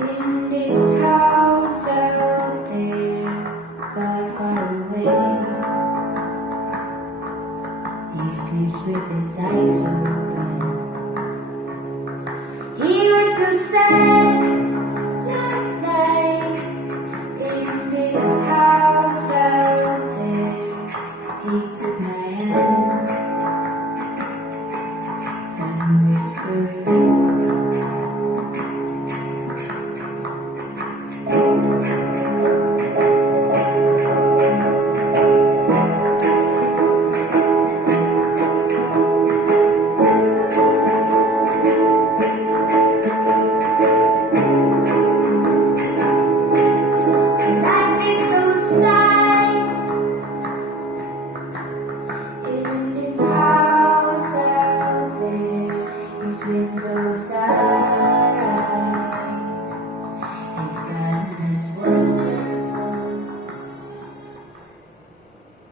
In this house out there, far, far away, he sleeps with his eyes open. He was so sad last night. In this house out there, he took my hand and whispered, windows are out. His kindness was